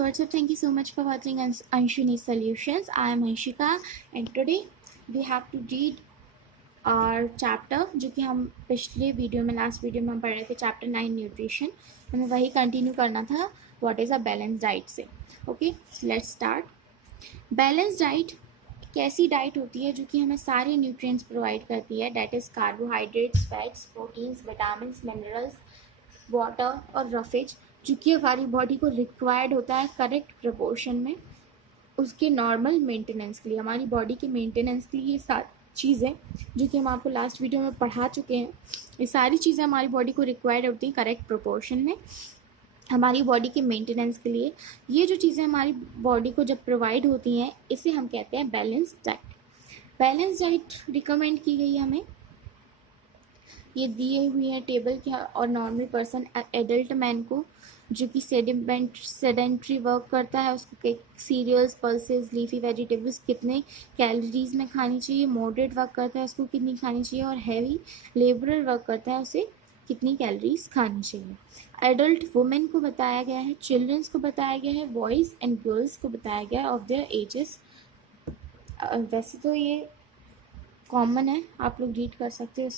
what's up? Thank you so much for watching Anshuni Solutions. I am Anshika and today we have to read our chapter जो कि हम पिछले video में last video में हम पढ़ रहे थे चैप्टर 9 न्यूट्रिशन. हमें वही कंटिन्यू करना था what is a balance diet से. Okay, let's start. Balance diet कैसी डाइट होती है जो कि हमें सारे न्यूट्रिएंट्स प्रोवाइड करती है. That is carbohydrates, fats, proteins, vitamin, minerals, water और रफेज जो कि हमारी बॉडी को रिक्वायर्ड होता है करेक्ट प्रपोर्शन में उसके नॉर्मल मेंटेनेंस के लिए. हमारी बॉडी के मेंटेनेंस के लिए ये सारी चीज़ें जो कि हम आपको लास्ट वीडियो में पढ़ा चुके हैं, ये सारी चीज़ें हमारी बॉडी को रिक्वायर्ड होती हैं करेक्ट प्रोपोर्शन में हमारी बॉडी के मेंटेनेंस के लिए. ये जो चीज़ें हमारी बॉडी को जब प्रोवाइड होती हैं इसे हम कहते हैं balance diet. Balance diet recommend की गई है हमें, ये दिए हुए हैं टेबल के. और नॉर्मल पर्सन एडल्ट मैन को जो कि सेडेंट्री वर्क करता है उसको सीरियल्स, पल्सेस, लीफी वेजिटेबल्स कितने कैलोरीज में खानी चाहिए, मॉडरेट वर्क करता है उसको कितनी खानी चाहिए, और हैवी लेबरर वर्क करता है उसे कितनी कैलोरीज खानी चाहिए. एडल्ट वुमेन को बताया गया है, चिल्ड्रंस को बताया गया है, बॉयज़ एंड गर्ल्स को बताया गया है ऑफ देयर एजेस. वैसे तो ये कॉमन है, आप लोग रीड कर सकते हो,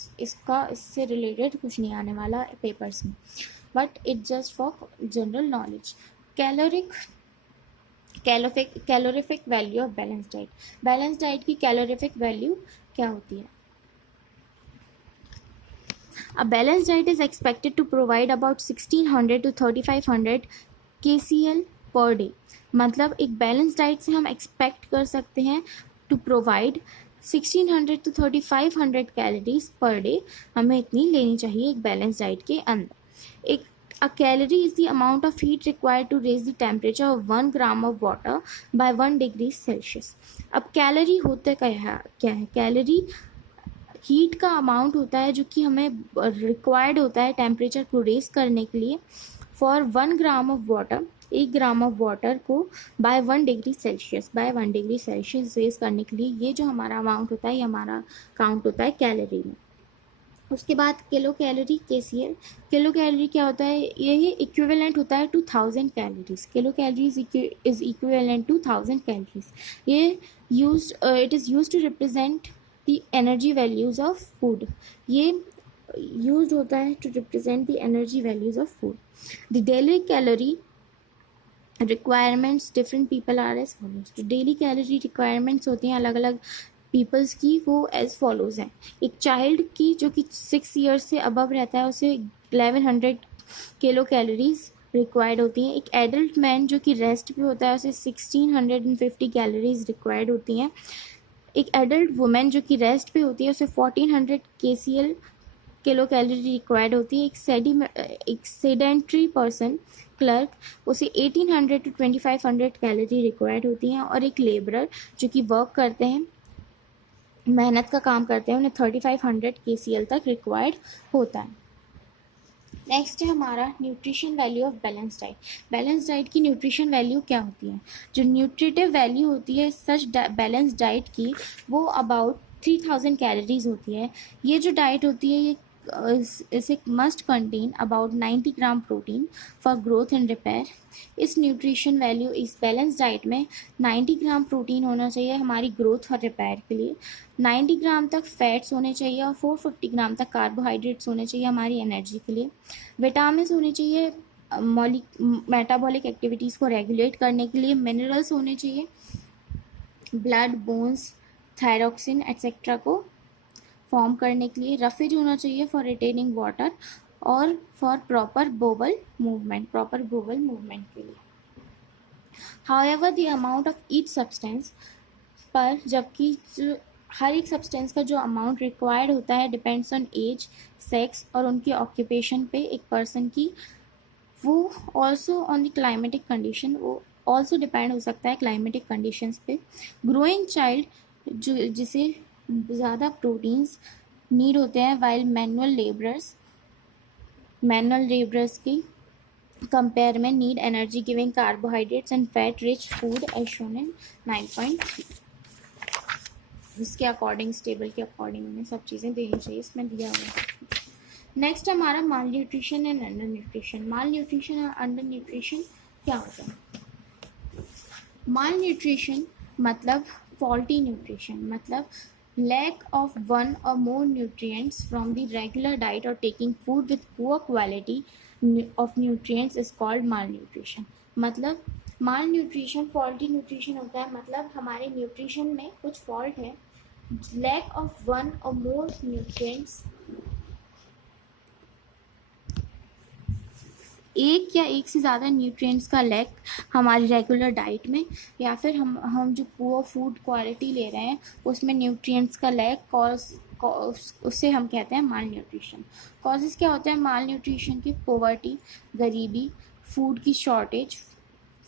इससे रिलेटेड कुछ नहीं आने वाला पेपर्स में, but it just for general knowledge. Calorific value of balance diet. Balance diet की कैलोरिफिक वैल्यू क्या होती है? A balanced diet is expected to provide about 1600 to 3500 kcal per day. मतलब एक बैलेंस डाइट से हम एक्सपेक्ट कर सकते हैं to provide 1600 to 3500 calories per day. हमें इतनी लेनी चाहिए एक बैलेंस डाइट के अंदर. एक A calorie is the amount of heat required to raise the temperature of 1 gram of water by 1 degree Celsius. अब कैलोरी होता क्या है? कैलोरी हीट का अमाउंट होता है जो कि हमें रिक्वायर्ड होता है टेम्परेचर को रेज करने के लिए for 1 gram of water. 1 gram of water को बाय 1 डिग्री सेल्सियस रेज करने के लिए ये जो हमारा अमाउंट होता है ये हमारा काउंट होता है कैलोरी में. उसके बाद kilo calorie KCl. Kilo calorie क्या होता है? ये इक्विवेलेंट होता है to 1000 calories. Kilo calories is equivalent to 1000 calories. ये it is use to represent the energy values of food. ये यूज होता है to represent the energy values of food. The daily calorie requirements different people are as follows. जो daily calorie requirements होती हैं अलग अलग peoples की वो एज फॉलोज हैं. एक चाइल्ड की जो कि 6 ईयर्स से अबव रहता है उसे 1100 किलो कैलोरीज रिक्वायर्ड होती हैं. एक एडल्ट मैन जो कि रेस्ट पे होता है उसे 1650 कैलोरीज रिक्वायर्ड होती हैं. एक एडल्ट वुमेन जो कि रेस्ट पे होती है उसे 1400 KCl किलो कैलोरी रिक्वायर्ड होती है. एक सेडेंट्री पर्सन क्लर्क उसे 1800 to 2500 कैलोरी रिक्वायर्ड होती हैं. और एक लेबरर जो कि वर्क करते हैं, मेहनत का काम करते हैं, उन्हें 3500 KCl तक रिक्वायर्ड होता है. नेक्स्ट है हमारा nutrition value of balance diet. Balance diet की न्यूट्रिशन वैल्यू क्या होती है? जो न्यूट्रिटिव वैल्यू होती है सच बैलेंस डाइट की वो अबाउट 3000 कैलोरीज होती है. ये जो डाइट होती है ये इसे must contain about 90 gram protein for growth and repair. इस न्यूट्रिशन वैल्यू इस बैलेंस डाइट में 90 ग्राम प्रोटीन होना चाहिए हमारी ग्रोथ और रिपेयर के लिए, 90 ग्राम तक फैट्स होने चाहिए और 450 ग्राम तक कार्बोहाइड्रेट्स होने चाहिए हमारी एनर्जी के लिए. विटामिन्स होने चाहिए मेटाबॉलिक एक्टिविटीज़ को रेगुलेट करने के लिए. मिनरल्स होने चाहिए ब्लड, बोन्स, थायरॉक्सिन एट्सेट्रा को फॉर्म करने के लिए. रफेज होना चाहिए फॉर रिटेनिंग वाटर और फॉर प्रॉपर बोवल मूवमेंट के लिए. However the amount of each substance पर जबकि हर एक सब्सटेंस का जो अमाउंट रिक्वायर्ड होता है डिपेंड्स ऑन एज, सेक्स और उनकी ऑक्यूपेशन पे एक पर्सन की. वो also on the climatic condition, वो ऑल्सो डिपेंड हो सकता है क्लाइमेटिक कंडीशंस पे. ग्रोइंग चाइल्ड जिसे ज़्यादा प्रोटीन्स नीड होते हैं वाइल मैनुअल लेबरर्स की कंपेयर में need energy giving carbohydrates and fat rich food as shown in 9.3. इसके अकॉर्डिंग इस टेबल के अकॉर्डिंग उन्हें सब चीज़ें देनी चाहिए, इसमें दिया हुआ है. नेक्स्ट हमारा malnutrition and undernutrition. Malnutrition और अंडर न्यूट्रिशन क्या होता है? माल न्यूट्रिशन मतलब फॉल्टी न्यूट्रिशन, मतलब lack of one or more nutrients from the regular diet or taking food with poor quality of nutrients is called malnutrition. मतलब माल nutrition faulty nutrition होता है, मतलब हमारे न्यूट्रिशन में कुछ फॉल्ट है, लैक ऑफ वन और मोर न्यूट्रिएंट्स, एक या एक से ज़्यादा न्यूट्रिएंट्स का लैक हमारी रेगुलर डाइट में, या फिर हम जो पुअर फूड क्वालिटी ले रहे हैं उसमें न्यूट्रिएंट्स का लैक उससे हम कहते हैं माल न्यूट्रिशन. कॉजेज़ क्या होते हैं माल न्यूट्रिशन के? पॉवर्टी, गरीबी, फूड की shortage,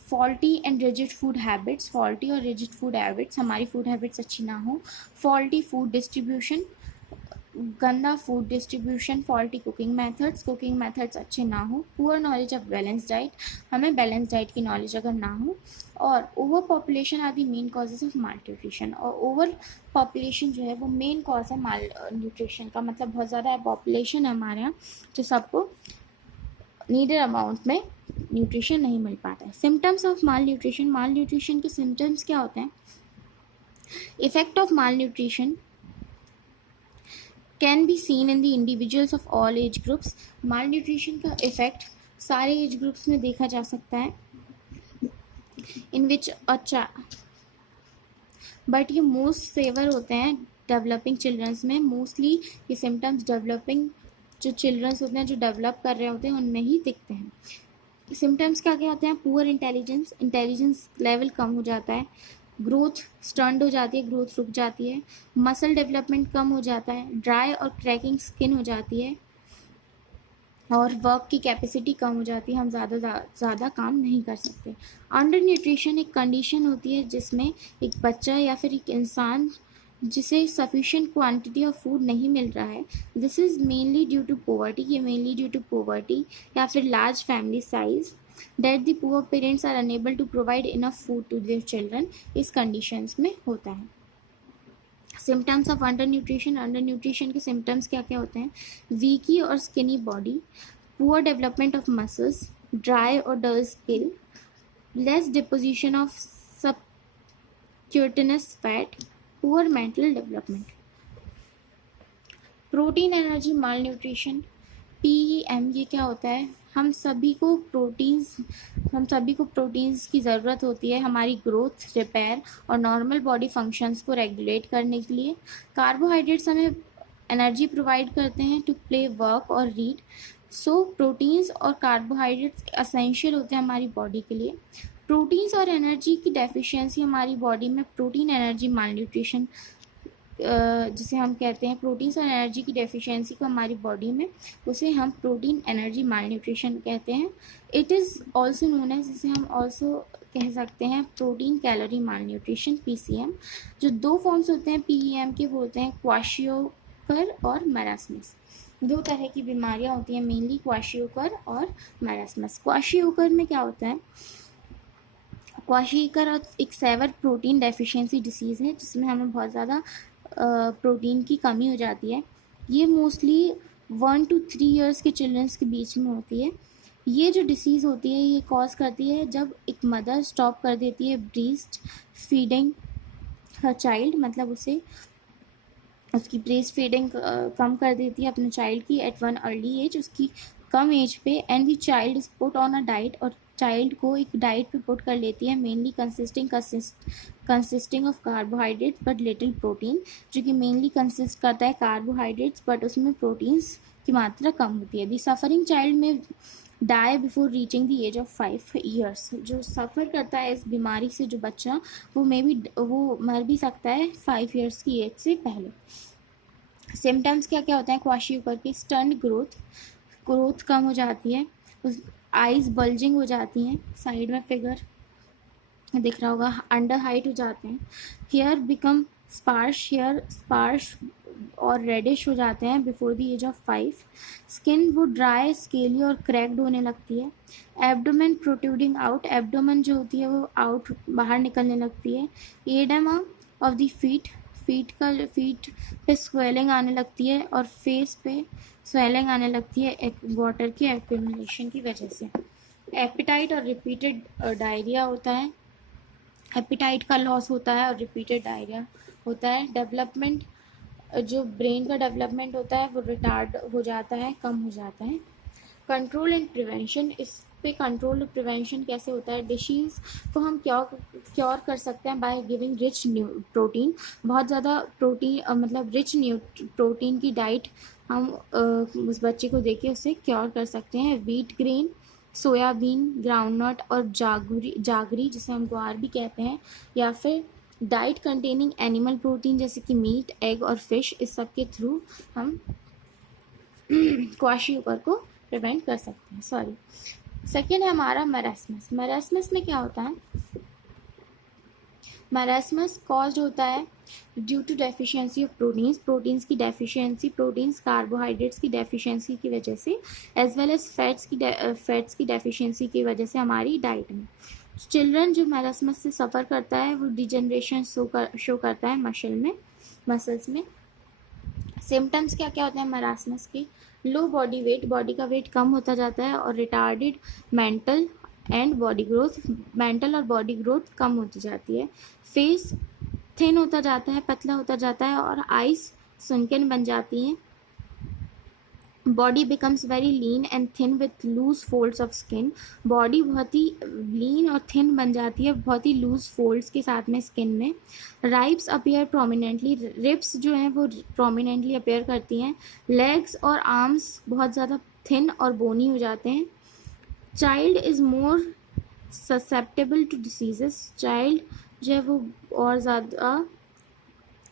faulty and rigid food habits, faulty और रिजिड फूड हैबिट्स, हमारी फूड हैबिट्स अच्छी ना हो, फॉल्टी फूड डिस्ट्रीब्यूशन, गंदा food distribution, faulty cooking methods अच्छे ना हो, poor knowledge of balance diet, हमें बैलेंस डाइट की नॉलेज अगर ना हो, और overpopulation are the main causes of malnutrition. और ओवर पॉपुलेशन जो है वो मेन कॉज है माल न्यूट्रिशन का, मतलब बहुत ज़्यादा पॉपुलेशन है हमारे यहाँ जो सबको नीडेड अमाउंट में न्यूट्रिशन नहीं मिल पाता है. सिम्टम्स ऑफ माल न्यूट्रिशन के सिम्टम्स क्या होते हैं? Effect of mall nutrition can be seen in the individuals of all age groups. Mall nutrition का इफेक्ट सारे एज ग्रुप्स में देखा जा सकता है, इन विच बट ये मोस्ट फेवर होते हैं डेवलपिंग चिल्ड्रंस में. मोस्टली ये सिम्टम्स डेवलपिंग जो चिल्ड्रंस होते हैं, जो डेवलप कर रहे होते हैं, उनमें ही दिखते हैं. सिम्टम्स क्या क्या होते हैं? पुअर इंटेलिजेंस लेवल कम हो जाता है, ग्रोथ स्टंट हो जाती है, ग्रोथ रुक जाती है, मसल डेवलपमेंट कम हो जाता है, ड्राई और क्रैकिंग स्किन हो जाती है, और वर्क की कैपेसिटी कम हो जाती है, हम ज़्यादा काम नहीं कर सकते. अंडर न्यूट्रिशन एक कंडीशन होती है जिसमें एक बच्चा या फिर एक इंसान जिसे सफिशिएंट क्वांटिटी ऑफ फूड नहीं मिल रहा है. This is mainly due to poverty, ये मेनली ड्यू टू पोवर्टी या फिर large family size, that the poor parents are unable to provide enough food to their children. इस कंडीशंस में होता है. सिम्टम्स ऑफ अंडर न्यूट्रिशन के symptoms क्या क्या होते हैं? वीकी और skinny body, poor development of muscles, dry और dull skin, less deposition of subcutaneous fat, poor mental development. Protein energy mall nutrition, PEM, ये क्या होता है? हम सभी को प्रोटीन्स की ज़रूरत होती है हमारी ग्रोथ, रिपेयर और नॉर्मल बॉडी फंक्शंस को रेगुलेट करने के लिए. कार्बोहाइड्रेट्स हमें एनर्जी प्रोवाइड करते हैं टू प्ले, वर्क और रीड. सो प्रोटीन्स और कार्बोहाइड्रेट्स एसेंशियल होते हैं हमारी बॉडी के लिए. प्रोटीन्स और एनर्जी की डेफिशिएंसी हमारी बॉडी में प्रोटीन एनर्जी माल न्यूट्रिशन जिसे हम कहते हैं, प्रोटीन्स और एनर्जी की डेफिशिएंसी को हमारी बॉडी में, उसे हम प्रोटीन एनर्जी माल न्यूट्रिशन कहते हैं. It is also known as, जिसे हम ऑल्सो कह सकते हैं protein calorie malnutrition, PCM. जो दो फॉर्म्स होते हैं PEM के वो होते हैं क्वाशियोकर और मैरास्मस. दो तरह की बीमारियां होती हैं मेनली, क्वाशियोकर और मैरास्मस. क्वाशियोकर में क्या होता है? क्वाशियोकर एक सेवर प्रोटीन डेफिशिएंसी डिसीज़ है जिसमें हमें बहुत ज़्यादा प्रोटीन की कमी हो जाती है. ये मोस्टली 1 to 3 ईयर्स के चिल्ड्रंस के बीच में होती है. ये जो डिसीज़ होती है ये कॉज करती है जब एक मदर स्टॉप कर देती है ब्रेस्ट फीडिंग हर चाइल्ड, मतलब उसकी ब्रेस्ट फीडिंग कम कर देती है अपने चाइल्ड की एट वन अर्ली एज, उसकी कम एज पे, and the child is put on a diet, और चाइल्ड को एक डाइट पे पुट कर लेती है mainly consisting of carbohydrates but little protein, जो कि मेनली कंसिस्ट करता है कार्बोहाइड्रेट्स बट उसमें प्रोटीन्स की मात्रा कम होती है. दी सफरिंग चाइल्ड में die before reaching the age of 5 years. जो सफ़र करता है इस बीमारी से जो बच्चा, वो मर भी सकता है 5 ईयर्स की एज से पहले. सिम्टम्स क्या क्या होते हैं क्वाशियोकर के? स्टंट ग्रोथ कम हो जाती है, आइज़ बल्जिंग हो जाती हैं, साइड में फिगर दिख रहा होगा, अंडर हाइट हो जाते हैं, हेयर बिकम स्पार्श और रेडिश हो जाते हैं before the age of 5. Skin वो ड्राई, स्केली और क्रैक्ड होने लगती है. एब्डोमेन प्रोट्रूडिंग आउट, एब्डोमेन जो होती है वो बाहर निकलने लगती है. एडेमा ऑफ द फीट पे स्वेलिंग आने लगती है और फेस पे स्वेलिंग आने लगती है वाटर की एक्यूमुलेशन की वजह से. एपिटाइट और रिपीटेड डायरिया होता है. एपिटाइट का लॉस होता है और रिपीटेड डायरिया होता है। डेवलपमेंट, जो ब्रेन का डेवलपमेंट होता है वो रिटार्ड हो जाता है, कम हो जाता है। कंट्रोल एंड प्रिवेंशन, इस पे कंट्रोल और प्रिवेंशन कैसे होता है? डिसीज़ को हम क्योर कर सकते हैं बाय गिविंग रिच प्रोटीन। बहुत ज़्यादा प्रोटीन मतलब रिच प्रोटीन की डाइट हम उस बच्चे को देके उसे क्योर कर सकते हैं। व्हीट ग्रेन, सोयाबीन, ग्राउंडनट और जागरी जिसे हम ग्वार भी कहते हैं, या फिर डाइट कंटेनिंग एनिमल प्रोटीन जैसे कि मीट, एग और फिश, इस सब के थ्रू हम क्वाशियोकर को प्रिवेंट कर सकते हैं। सॉरी। सेकेंड है हमारा मरासमस। मरासमस में क्या होता है? मरासमस कॉज्ड होता है due to deficiency of proteins की डेफिशिएंसी, प्रोटीन्स कार्बोहाइड्रेट्स की डेफिशिएंसी की वजह से, एज वेल एज फैट्स की डेफिशिएंसी की वजह से हमारी डाइट में। चिल्ड्रन जो मरासमस से सफ़र करता है वो डिजनरेशन शो करता है मसल्स में। सिम्टम्स क्या क्या होते हैं मरासमस के? लो बॉडी वेट, बॉडी का वेट कम होता जाता है, और रिटार्डेड मेंटल और बॉडी ग्रोथ कम होती जाती है। फेस थिन होता जाता है, पतला होता जाता है, और आइज सनकन बन जाती हैं। Body becomes very lean and thin with loose folds of skin, body बहुत ही लीन और थिन बन जाती है बहुत ही लूज फोल्ड्स के साथ में स्किन में। राइब्स अपीयर प्रोमिनेंटली, रिब्स जो हैं वो प्रोमिनेंटली अपीयर करती हैं। लेग्स और आर्म्स बहुत ज़्यादा थिन और बोनी हो जाते हैं। Child is more susceptible to diseases, child जो है वो और ज़्यादा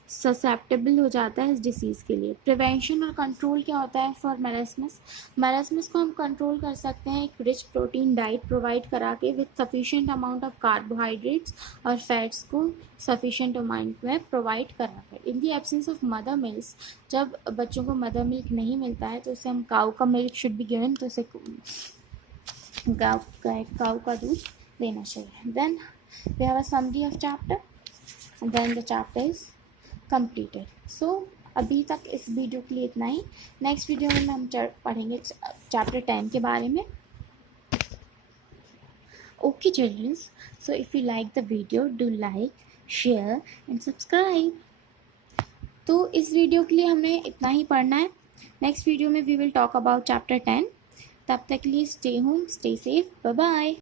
ससेप्टेबल हो जाता है इस डिसीज़ के लिए। प्रिवेंशन और कंट्रोल क्या होता है फॉर मरासमस? मरासमस को हम कंट्रोल कर सकते हैं एक रिच प्रोटीन डाइट प्रोवाइड करा के with sufficient amount of carbohydrates और फैट्स को सफिशिएंट अमाउंट में प्रोवाइड करा कर। In the absence of mother milk, जब बच्चों को मदर मिल्क नहीं मिलता है तो उसे हम काऊ का मिल्क शुड बी गिवन, तो उसे काऊ का दूध देना चाहिए। Then we have a summary of chapter, then the chapter is completed. So अभी तक इस वीडियो के लिए इतना ही। नेक्स्ट वीडियो में हम पढ़ेंगे चैप्टर 10 के बारे में। Okay childrens, so if you like the video do like, share and subscribe. तो इस वीडियो के लिए हमने इतना ही पढ़ना है। नेक्स्ट वीडियो में we will talk about chapter 10। तब तक के लिए stay home, stay safe, bye bye.